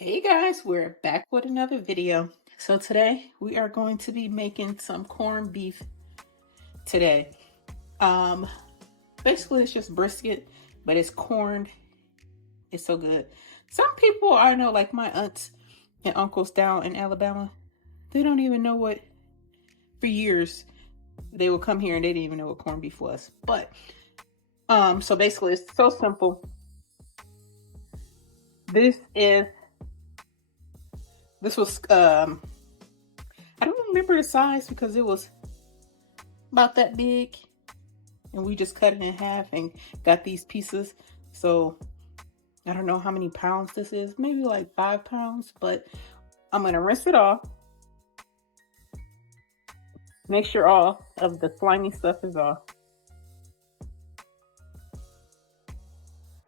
Hey guys, we're back with another video. So today we are going to be making some corned beef today. Um, Basically it's just brisket, but it's corned. It's so good. Some people I know, like my aunts and uncles down in Alabama, they don't even know what, for years, they would come here and they didn't even know what corned beef was. But, so basically it's so simple. This was, I don't remember the size because it was about that big, and we just cut it in half and got these pieces. So I don't know how many pounds this is, maybe like 5 pounds, but I'm gonna rinse it off, make sure all of the slimy stuff is off,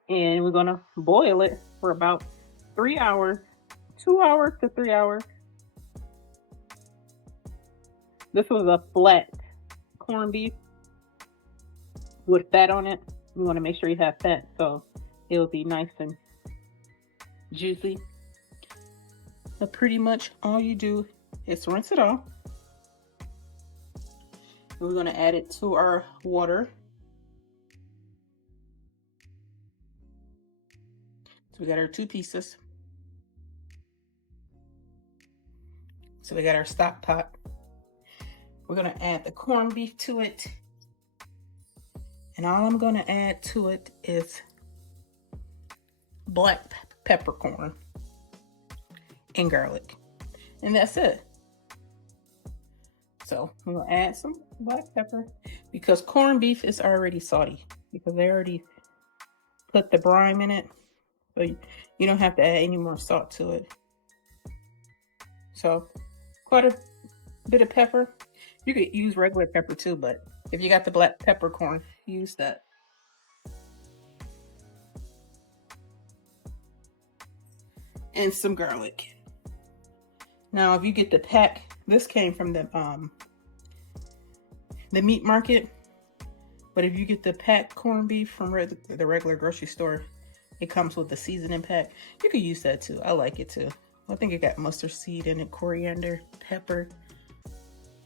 and we're gonna boil it for about 3 hours, 2 hours to 3 hours. This was a flat corned beef with fat on it. You want to make sure you have fat so it'll be nice and juicy. But pretty much all you do is rinse it off. We're going to add it to our water. So we got our 2 pieces. So we got our stock pot. We're going to add the corned beef to it. And all I'm going to add to it is black peppercorn and garlic. And that's it. So I'm going to add some black pepper because corned beef is already salty because they already put the brine in it. So you don't have to add any more salt to it. So quite a bit of pepper. You could use regular pepper too, but if you got the black peppercorn, use that. And some garlic. Now, if you get the pack, this came from the meat market, but if you get the packed corned beef from the regular grocery store, it comes with the seasoning pack. You could use that too. I like it too. I think it got mustard seed in it, coriander, pepper,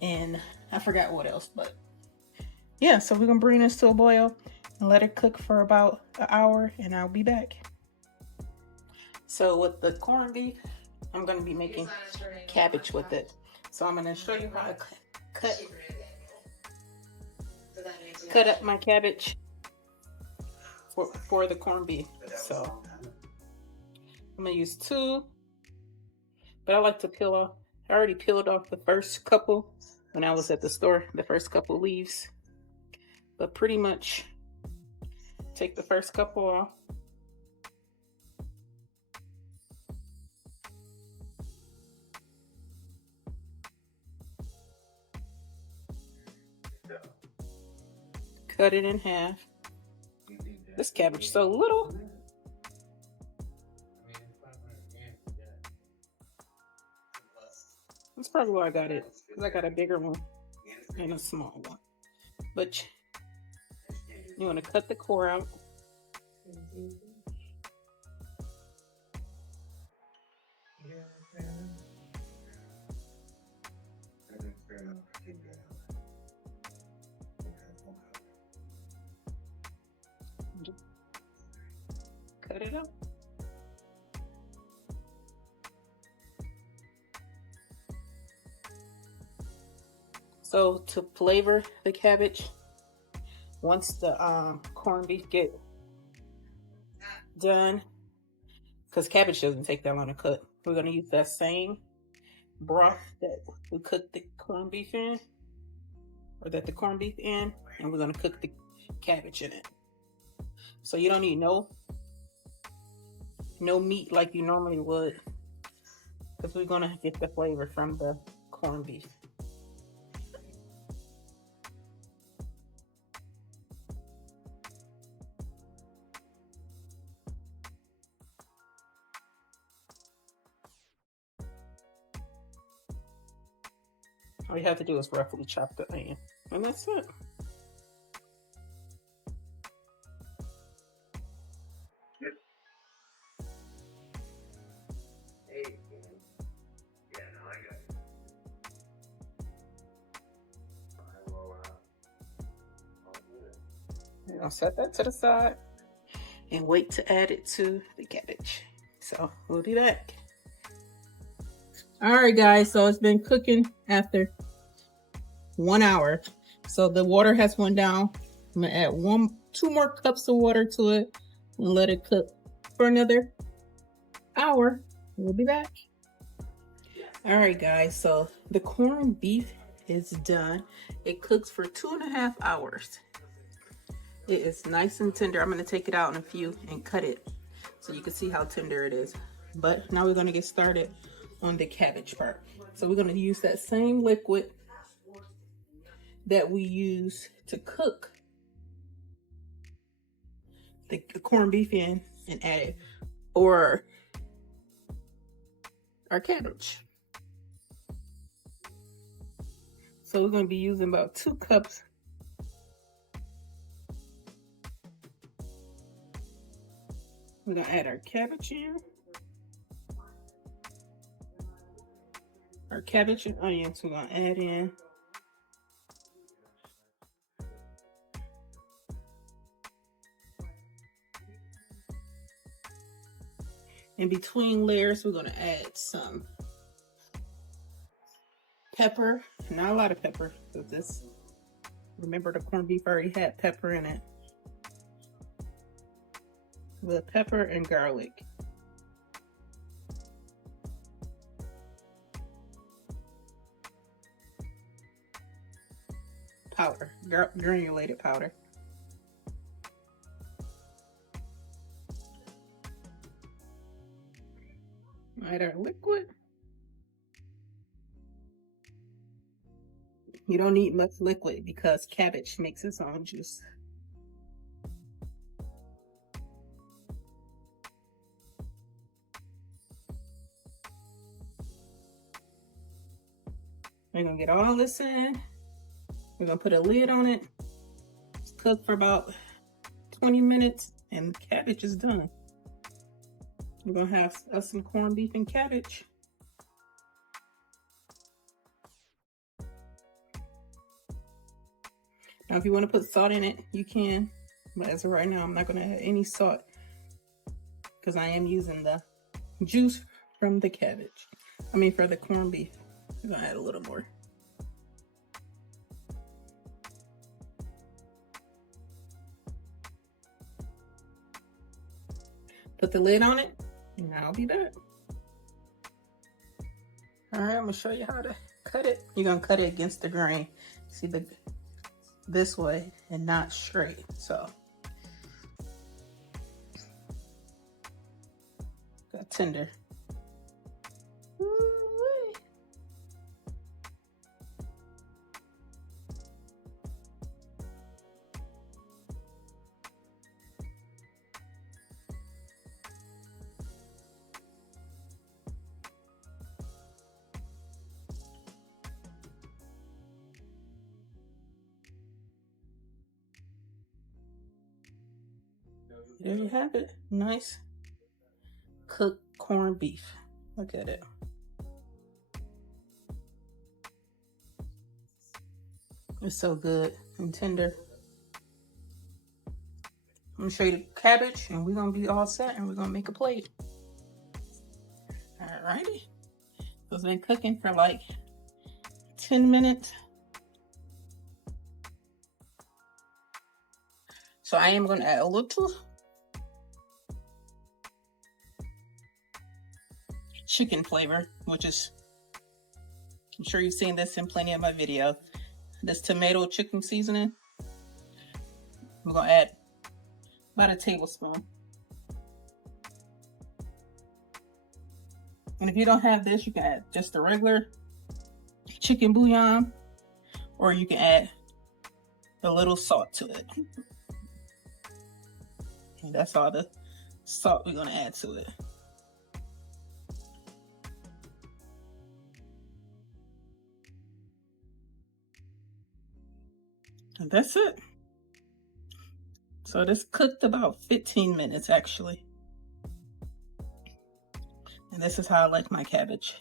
and I forgot what else, but yeah, so we're gonna bring this to a boil and let it cook for about an hour, and I'll be back. So with the corned beef, I'm gonna be making cabbage with it. So I'm gonna show you how to cut up my cabbage for the corned beef. So I'm gonna use 2, but I like to peel off. I already peeled off the first couple when I was at the store, the first couple leaves. But pretty much take the first couple off. Cut it in half. This cabbage so little. That's probably why I got it, because I got a bigger one and a small one. But you want to cut the core out. Cut it up. So to flavor the cabbage, once the corned beef get done, because cabbage doesn't take that long to cook, we're going to use that same broth that we cooked the corned beef in, or that the corned beef in, and we're going to cook the cabbage in it. So you don't need no meat like you normally would, because we're going to get the flavor from the corned beef. All you have to do is roughly chop the onion, and that's it. gonna set that to the side and wait to add it to the cabbage. So we'll be back. All right, guys, so it's been cooking after 1 hour. So the water has went down. I'm gonna add 2 more cups of water to it and let it cook for another hour. We'll be back. All right, guys, so the corned beef is done. It cooks for 2.5 hours. It is nice and tender. I'm gonna take it out in a few and cut it so you can see how tender it is. But now we're gonna get started on the cabbage part. So we're gonna use that same liquid that we use to cook the corned beef in and add it, or our cabbage. So we're going to be using about 2 cups. We're going to add our cabbage in. Our cabbage and onions we're going to add in. In between layers, we're going to add some pepper. Not a lot of pepper, because this, remember the corned beef already had pepper in it. With pepper and garlic. Powder, granulated powder. Add our liquid. You don't need much liquid because cabbage makes its own juice. We're gonna get all this in. We're gonna put a lid on it. Cook for about 20 minutes and the cabbage is done. We're gonna have us some corned beef and cabbage. Now, if you want to put salt in it, you can. But as of right now, I'm not gonna add any salt because I am using the juice from the cabbage. I mean, for the corned beef. I'm gonna add a little more. Put the lid on it, and I'll be back. All right, I'm gonna show you how to cut it. You're gonna cut it against the grain. See, this way and not straight. So, got tender. There you have it. Nice cooked corned beef. Look at it. It's so good and tender. I'm gonna show you the cabbage and we're gonna be all set and we're gonna make a plate. Alrighty. So it's been cooking for like 10 minutes. So I am gonna add a little chicken flavor, which is, I'm sure you've seen this in plenty of my videos. This tomato chicken seasoning. We're gonna add about a tablespoon. And if you don't have this, you can add just the regular chicken bouillon, or you can add a little salt to it. And that's all the salt we're gonna add to it. And that's it. So this cooked about 15 minutes actually. And this is how I like my cabbage.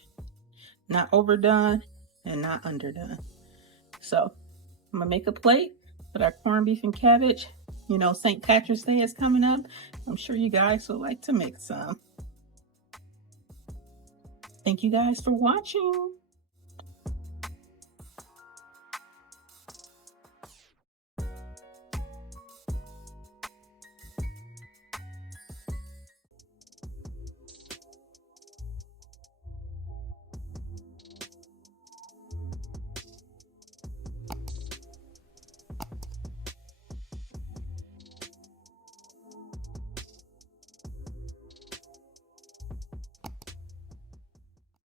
Not overdone and not underdone. So I'm gonna make a plate with our corned beef and cabbage. You know, St. Patrick's Day is coming up. I'm sure you guys would like to make some. Thank you guys for watching.